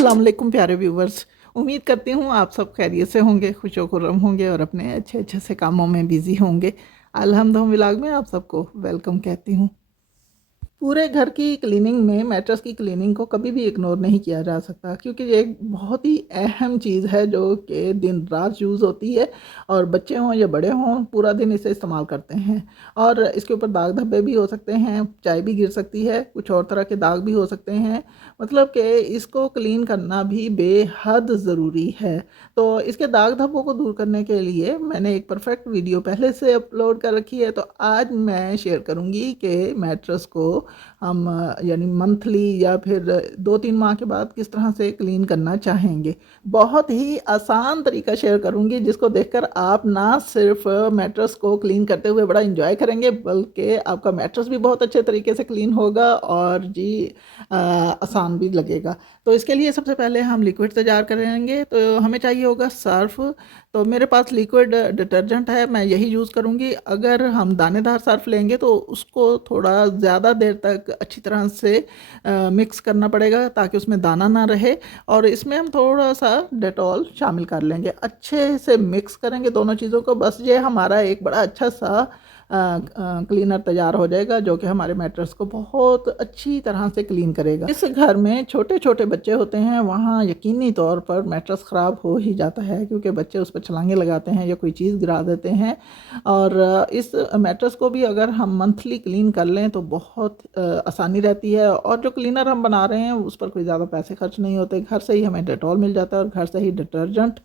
अस्सलाम वालेकुम प्यारे व्यूवर्स। उम्मीद करती हूँ आप सब खैरियत से होंगे, खुशो खुर्रम होंगे और अपने अच्छे अच्छे से कामों में बिज़ी होंगे। अल्हम्दुलिल्लाह में आप सबको वेलकम कहती हूँ। पूरे घर की क्लीनिंग में मैट्रेस की क्लीनिंग को कभी भी इग्नोर नहीं किया जा सकता, क्योंकि ये एक बहुत ही अहम चीज़ है जो कि दिन रात यूज़ होती है और बच्चे हों या बड़े हों पूरा दिन इसे इस्तेमाल करते हैं। और इसके ऊपर दाग धब्बे भी हो सकते हैं, चाय भी गिर सकती है, कुछ और तरह के दाग भी हो सकते हैं। मतलब कि इसको क्लीन करना भी बेहद ज़रूरी है। तो इसके दाग धब्बों को दूर करने के लिए मैंने एक परफेक्ट वीडियो पहले से अपलोड कर रखी है। तो आज मैं शेयर करूँगी कि मैट्रेस को हम यानी मंथली या फिर 2-3 माह के बाद किस तरह से क्लीन करना चाहेंगे। बहुत ही आसान तरीका शेयर करूँगी जिसको देखकर आप ना सिर्फ मैट्रेस को क्लीन करते हुए बड़ा एंजॉय करेंगे, बल्कि आपका मैट्रेस भी बहुत अच्छे तरीके से क्लीन होगा और जी आसान भी लगेगा। तो इसके लिए सबसे पहले हम लिक्विड तैयार करेंगे। तो हमें चाहिए होगा सर्फ़। तो मेरे पास लिक्विड डिटर्जेंट है, मैं यही यूज़ करूँगी। अगर हम दानेदार सर्फ़ लेंगे तो उसको थोड़ा ज़्यादा देर तक अच्छी तरह से मिक्स करना पड़ेगा ताकि उसमें दाना ना रहे। और इसमें हम थोड़ा सा डेटॉल शामिल कर लेंगे, अच्छे से मिक्स करेंगे दोनों चीज़ों को। बस ये हमारा एक बड़ा अच्छा सा क्लीनर तैयार हो जाएगा जो कि हमारे मैट्रेस को बहुत अच्छी तरह से क्लीन करेगा। इस घर में छोटे छोटे बच्चे होते हैं, वहाँ यकीनी तौर पर मैट्रेस ख़राब हो ही जाता है, क्योंकि बच्चे उस पर छलांगे लगाते हैं या कोई चीज़ गिरा देते हैं। और इस मैट्रेस को भी अगर हम मंथली क्लीन कर लें तो बहुत आसानी रहती है। और जो क्लीनर हम बना रहे हैं उस पर कोई ज़्यादा पैसे खर्च नहीं होते, घर से ही हमें डेटॉल मिल जाता है और घर से ही डिटर्जेंट।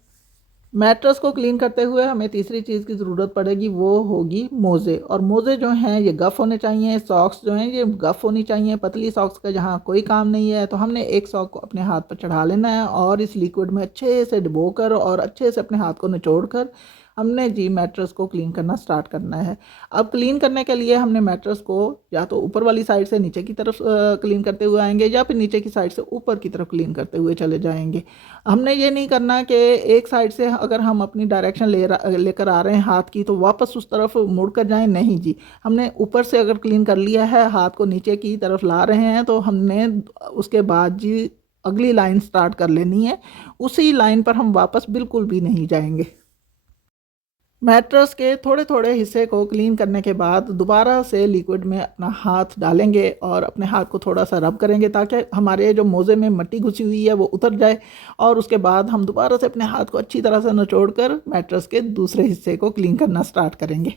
मैट्रेस को क्लीन करते हुए हमें तीसरी चीज़ की ज़रूरत पड़ेगी, वो होगी मोज़े। और मोज़े जो हैं ये गफ़ होने चाहिए, सॉक्स जो हैं ये गफ़ होनी चाहिए। पतली सॉक्स का जहाँ कोई काम नहीं है तो हमने एक सॉक को अपने हाथ पर चढ़ा लेना है और इस लिक्विड में अच्छे से डुबोकर और अच्छे से अपने हाथ को निचोड़ कर हमने जी मैट्रेस को क्लीन करना स्टार्ट करना है। अब क्लीन करने के लिए हमने मैट्रेस को या तो ऊपर वाली साइड से नीचे की तरफ क्लीन करते हुए आएंगे या फिर नीचे की साइड से ऊपर की तरफ क्लीन करते हुए चले जाएंगे। हमने ये नहीं करना कि एक साइड से अगर हम अपनी डायरेक्शन लेकर आ रहे हैं हाथ की तो वापस उस तरफ मुड़ कर जाएं, नहीं जी। हमने ऊपर से अगर क्लीन कर लिया है, हाथ को नीचे की तरफ ला रहे हैं, तो हमने उसके बाद जी अगली लाइन स्टार्ट कर लेनी है। उसी लाइन पर हम वापस बिल्कुल भी नहीं जाएंगे। मैट्रेस के थोड़े थोड़े हिस्से को क्लीन करने के बाद दोबारा से लिक्विड में अपना हाथ डालेंगे और अपने हाथ को थोड़ा सा रब करेंगे ताकि हमारे जो मोज़े में मिट्टी घुसी हुई है वो उतर जाए। और उसके बाद हम दोबारा से अपने हाथ को अच्छी तरह से निचोड़ कर मैट्रेस के दूसरे हिस्से को क्लीन करना स्टार्ट करेंगे।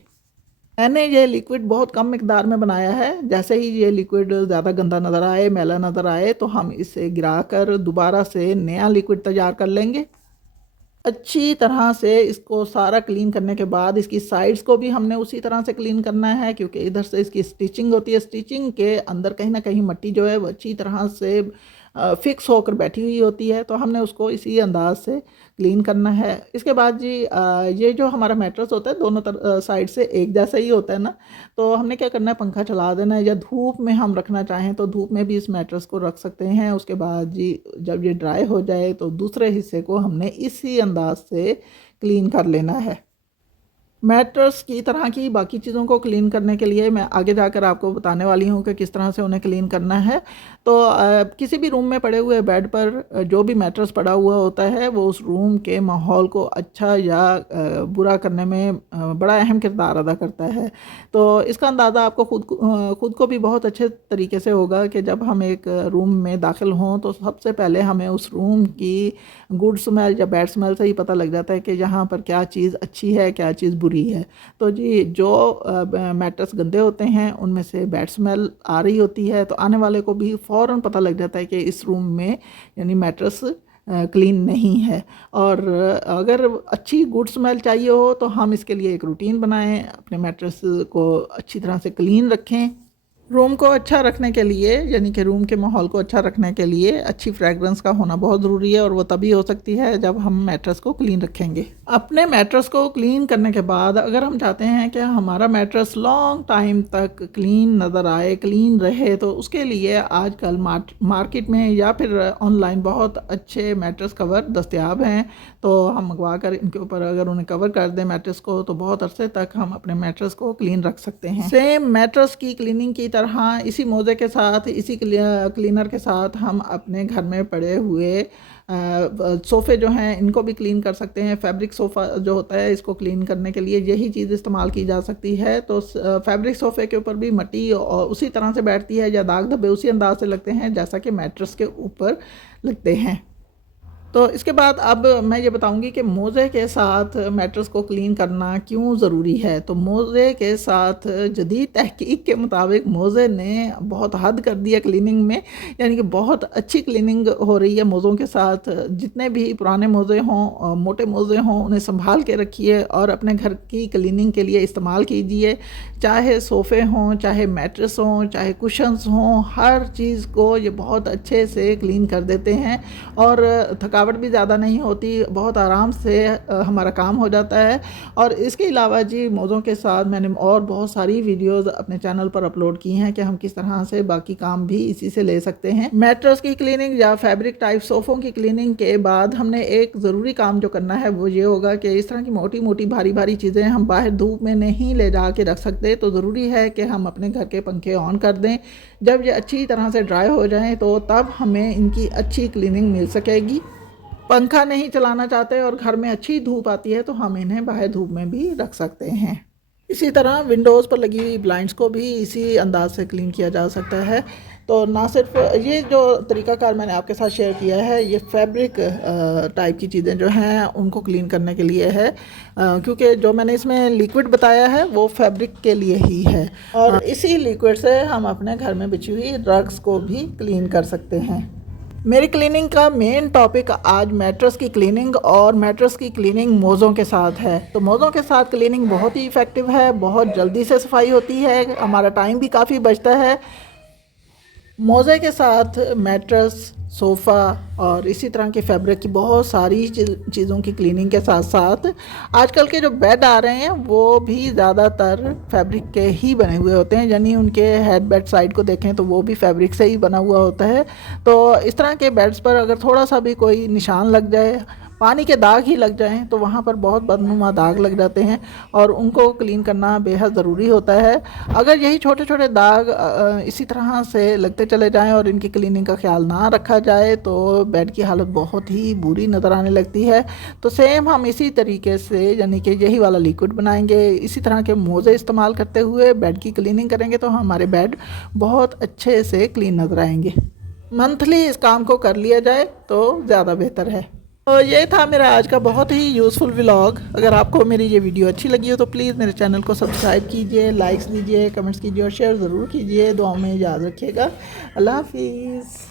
मैंने ये लिक्विड बहुत कम मिकदार में बनाया है। जैसे ही ये लिक्विड ज़्यादा गंदा नज़र आए, मैला नज़र आए, तो हम इसे गिरा कर दोबारा से नया लिक्विड तैयार कर लेंगे। अच्छी तरह से इसको सारा क्लीन करने के बाद इसकी साइड्स को भी हमने उसी तरह से क्लीन करना है, क्योंकि इधर से इसकी स्टिचिंग होती है। स्टिचिंग के अंदर कहीं ना कहीं मिट्टी जो है वो अच्छी तरह से फिक्स होकर बैठी हुई होती है, तो हमने उसको इसी अंदाज से क्लीन करना है। इसके बाद जी ये जो हमारा मैट्रेस होता है दोनों साइड से एक जैसा ही होता है ना, तो हमने क्या करना है, पंखा चला देना है। या धूप में हम रखना चाहें तो धूप में भी इस मैट्रेस को रख सकते हैं। उसके बाद जी जब ये ड्राई हो जाए तो दूसरे हिस्से को हमने इसी अंदाज से क्लीन कर लेना है। मैट्रेस की तरह की बाकी चीज़ों को क्लीन करने के लिए मैं आगे जाकर आपको बताने वाली हूँ कि किस तरह से उन्हें क्लीन करना है। तो किसी भी रूम में पड़े हुए बेड पर जो भी मैट्रेस पड़ा हुआ होता है वो उस रूम के माहौल को अच्छा या बुरा करने में बड़ा अहम किरदार अदा करता है। तो इसका अंदाज़ा आपको खुद को भी बहुत अच्छे तरीके से होगा कि जब हम एक रूम में दाखिल हों तो सबसे पहले हमें उस रूम की गुड स्मेल या बैड स्मेल से ही पता लग जाता है कि यहाँ पर क्या चीज़ अच्छी है, क्या चीज़ बुरी है। तो जी जो मैट्रेस गंदे होते हैं उनमें से बैड स्मेल आ रही होती है, तो आने वाले को भी फ़ौरन पता लग जाता है कि इस रूम में यानी मैट्रेस क्लीन नहीं है। और अगर अच्छी गुड स्मेल चाहिए हो तो हम इसके लिए एक रूटीन बनाएं, अपने मैट्रेस को अच्छी तरह से क्लीन रखें। रूम को अच्छा रखने के लिए यानी कि रूम के माहौल को अच्छा रखने के लिए अच्छी फ्रेगरेंस का होना बहुत ज़रूरी है, और वो तभी हो सकती है जब हम मैट्रेस को क्लीन रखेंगे। अपने मैट्रेस को क्लीन करने के बाद अगर हम चाहते हैं कि हमारा मैट्रेस लॉन्ग टाइम तक क्लीन नज़र आए, क्लीन रहे, तो उसके लिए आजकल मार्केट में या फिर ऑनलाइन बहुत अच्छे मैट्रेस कवर दस्तयाब हैं। तो हम मंगवा कर इनके ऊपर अगर उन्हें कवर कर दें मैट्रेस को, तो बहुत अरसे तक हम अपने मैट्रेस को क्लीन रख सकते हैं। सेम मैट्रेस की क्लीनिंग की तरह इसी मोज़े के साथ, इसी क्लीनर के साथ हम अपने घर में पड़े हुए सोफ़े जो हैं इनको भी क्लीन कर सकते हैं। फैब्रिक सोफ़ा जो होता है इसको क्लीन करने के लिए यही चीज़ इस्तेमाल की जा सकती है। तो फैब्रिक सोफ़े के ऊपर भी मट्टी उसी तरह से बैठती है या दाग धब्बे उसी अंदाज से लगते हैं जैसा कि मैट्रेस के ऊपर लगते हैं। तो इसके बाद अब मैं ये बताऊंगी कि मोज़े के साथ मैट्रेस को क्लीन करना क्यों ज़रूरी है। तो मोज़े के साथ जदीद तहकीक के मुताबिक मोज़े ने बहुत हद कर दिया क्लीनिंग में, यानी कि बहुत अच्छी क्लीनिंग हो रही है मोज़ों के साथ। जितने भी पुराने मोज़े हों, मोटे मोज़े हों, उन्हें संभाल के रखिए और अपने घर की क्लीनिंग के लिए इस्तेमाल कीजिए। चाहे सोफ़े हों, चाहे मैट्रेस हों, चाहे कुशन्स हों, हर चीज़ को ये बहुत अच्छे से क्लीन कर देते हैं और थकावट भी ज़्यादा नहीं होती, बहुत आराम से हमारा काम हो जाता है। और इसके अलावा जी मोज़ों के साथ मैंने और बहुत सारी वीडियोस अपने चैनल पर अपलोड की हैं कि हम किस तरह से बाकी काम भी इसी से ले सकते हैं। मैट्रेस की क्लीनिंग या फैब्रिक टाइप सोफ़ों की क्लीनिंग के बाद हमने एक ज़रूरी काम जो करना है वो ये होगा कि इस तरह की मोटी मोटी भारी भारी चीज़ें हम बाहर धूप में नहीं ले जा के रख सकते। तो ज़रूरी है कि हम अपने घर के पंखे ऑन कर दें। जब ये अच्छी तरह से ड्राई हो जाएं तो तब हमें इनकी अच्छी क्लीनिंग मिल सकेगी। पंखा नहीं चलाना चाहते और घर में अच्छी धूप आती है तो हम इन्हें बाहर धूप में भी रख सकते हैं। इसी तरह विंडोज़ पर लगी हुई ब्लाइंड्स को भी इसी अंदाज से क्लीन किया जा सकता है। तो ना सिर्फ ये जो तरीक़ाकार मैंने आपके साथ शेयर किया है ये फैब्रिक टाइप की चीज़ें जो हैं उनको क्लीन करने के लिए है, क्योंकि जो मैंने इसमें लिक्विड बताया है वो फैब्रिक के लिए ही है। और इसी लिक्विड से हम अपने घर में बिछी हुई रग्स को भी क्लीन कर सकते हैं। मेरी क्लीनिंग का मेन टॉपिक आज मैट्रेस की क्लीनिंग और मैट्रेस की क्लीनिंग मोज़ों के साथ है। तो मोज़ों के साथ क्लीनिंग बहुत ही इफ़ेक्टिव है, बहुत जल्दी से सफाई होती है, हमारा टाइम भी काफ़ी बचता है। मोज़े के साथ मैट्रेस, सोफ़ा और इसी तरह के फैब्रिक की बहुत सारी चीज़ों की क्लीनिंग के साथ साथ आजकल के जो बेड आ रहे हैं वो भी ज़्यादातर फैब्रिक के ही बने हुए होते हैं, यानी उनके हेड बेड साइड को देखें तो वो भी फैब्रिक से ही बना हुआ होता है। तो इस तरह के बेड्स पर अगर थोड़ा सा भी कोई निशान लग जाए, पानी के दाग ही लग जाएं तो वहाँ पर बहुत बदनुमा दाग लग जाते हैं और उनको क्लीन करना बेहद ज़रूरी होता है। अगर यही छोटे छोटे दाग इसी तरह से लगते चले जाएं और इनकी क्लीनिंग का ख्याल ना रखा जाए तो बेड की हालत बहुत ही बुरी नज़र आने लगती है। तो सेम हम इसी तरीके से यानी कि यही वाला लिक्विड बनाएंगे, इसी तरह के मोज़े इस्तेमाल करते हुए बेड की क्लीनिंग करेंगे तो हमारे बेड बहुत अच्छे से क्लीन नज़र आएंगे। मंथली इस काम को कर लिया जाए तो ज़्यादा बेहतर है। तो ये था मेरा आज का बहुत ही यूज़फुल व्लॉग। अगर आपको मेरी ये वीडियो अच्छी लगी हो तो प्लीज़ मेरे चैनल को सब्सक्राइब कीजिए, लाइक्स दीजिए, कमेंट्स कीजिए और शेयर ज़रूर कीजिए। दुआओं में याद रखिएगा। अल्लाह हाफिज़।